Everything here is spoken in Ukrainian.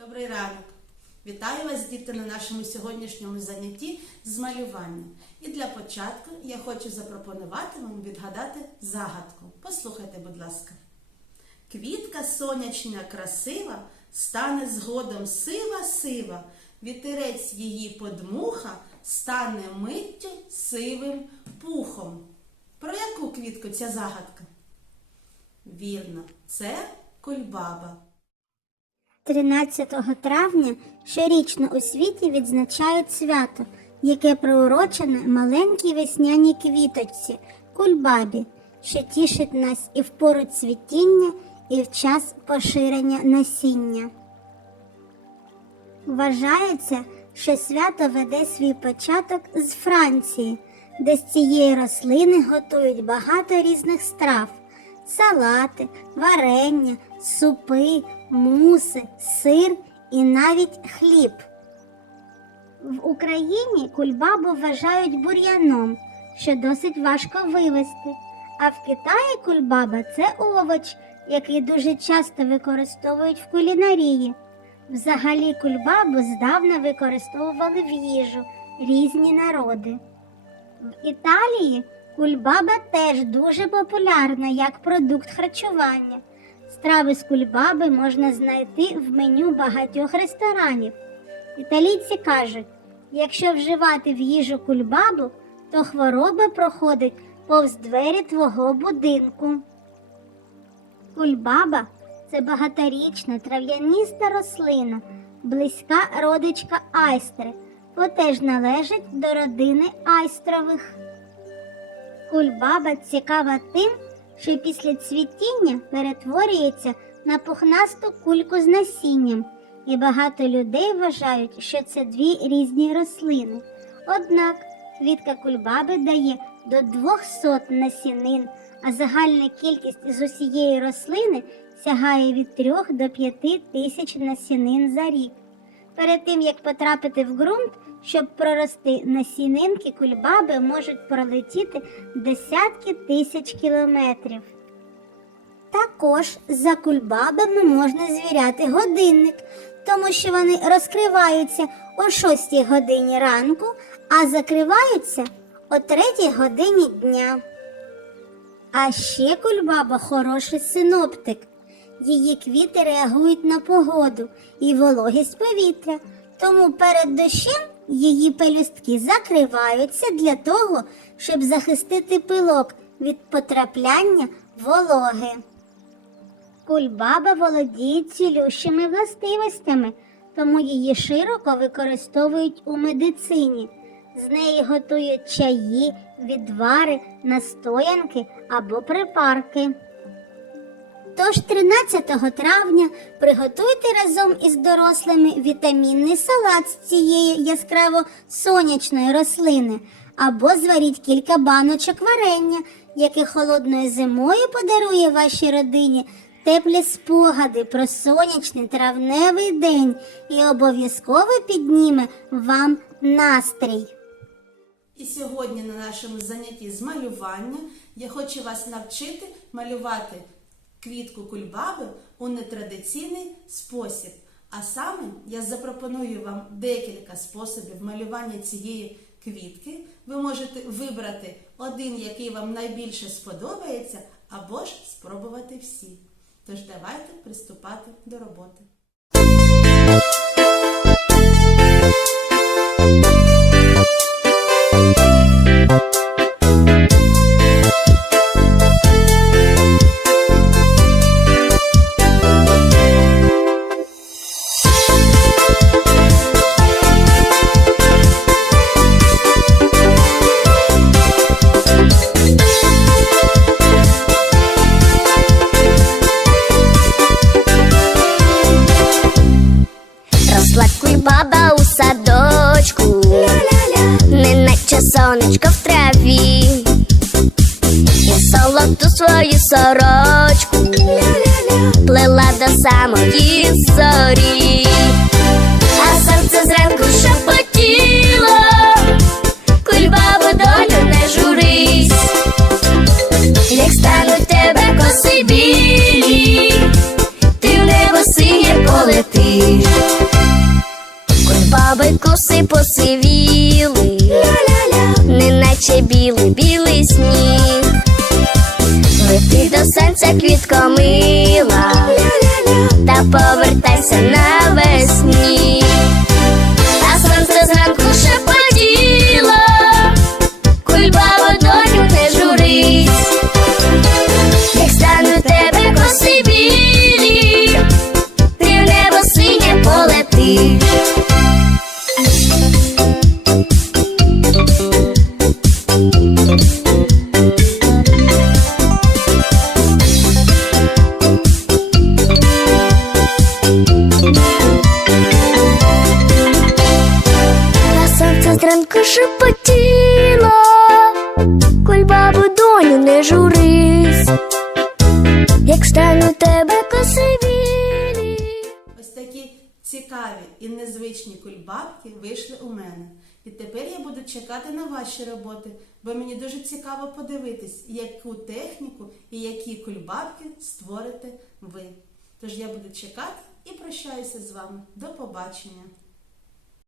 Добрий ранок! Вітаю вас, діти, на нашому сьогоднішньому занятті з малювання. І для початку я хочу запропонувати вам відгадати загадку. Послухайте, будь ласка. Квітка сонячна красива, стане згодом сива-сива, вітерець її подмуха стане миттю сивим пухом. Про яку квітку ця загадка? Вірно, це кульбаба. 13 травня щорічно у світі відзначають свято, яке приурочене маленькій весняній квіточці кульбабі, що тішить нас і в пору цвітіння, і в час поширення насіння. Вважається, що свято веде свій початок з Франції, де з цієї рослини готують багато різних страв: салати, варення, супи, муси, сир і навіть хліб. В Україні кульбабу вважають бур'яном, що досить важко вивезти. А в Китаї кульбаба це овоч, який дуже часто використовують в кулінарії. Взагалі кульбабу здавна використовували в їжу різні народи. В Італії кульбаба теж дуже популярна як продукт харчування. Страви з кульбаби можна знайти в меню багатьох ресторанів. Італійці кажуть, якщо вживати в їжу кульбабу, то хвороба проходить повз двері твого будинку. Кульбаба це багаторічна трав'яніста рослина, близька родичка айстри, бо теж належить до родини айстрових. Кульбаба цікава тим, що після цвітіння перетворюється на пухнасту кульку з насінням, і багато людей вважають, що це дві різні рослини. Однак квітка кульбаби дає до 200 насінин, а загальна кількість з усієї рослини сягає від 3 до 5 тисяч насінин за рік. Перед тим як потрапити в ґрунт, щоб прорости насінинки кульбаби можуть пролетіти десятки тисяч кілометрів. Також за кульбабами можна звіряти годинник, тому що вони розкриваються о 6 годині ранку, а закриваються о 3 годині дня. А ще кульбаба хороший синоптик. Її квіти реагують на погоду і вологість повітря, тому перед дощем її пелюстки закриваються для того, щоб захистити пилок від потрапляння вологи. Кульбаба володіє цілющими властивостями, тому її широко використовують у медицині. З неї готують чаї, відвари, настоянки або припарки. Тож 13 травня приготуйте разом із дорослими вітамінний салат з цієї яскраво сонячної рослини, або зваріть кілька баночок варення, яке холодною зимою подарує вашій родині теплі спогади про сонячний травневий день і обов'язково підніме вам настрій. І сьогодні на нашому занятті з малювання я хочу вас навчити малювати квітку кульбаби у нетрадиційний спосіб. А саме я запропоную вам декілька способів малювання цієї квітки. Ви можете вибрати один, який вам найбільше сподобається, або ж спробувати всі. Тож давайте приступати до роботи. Кульбаба у садочку, неначе сонечко в траві, і золоту свою сорочку. Плела до самої зорі, а серце зранку шепотіло, кульбабо долю не журись, як стануть тебе коси білі, ти в небо синє полетиш. Коси посивіли, неначе білий, білий сніг. Лети до сонця квітко мила, та повертайся навесні. Кульбабки вийшли у мене. І тепер я буду чекати на ваші роботи, бо мені дуже цікаво подивитись, яку техніку і які кульбабки створите ви. Тож я буду чекати і прощаюся з вами. До побачення!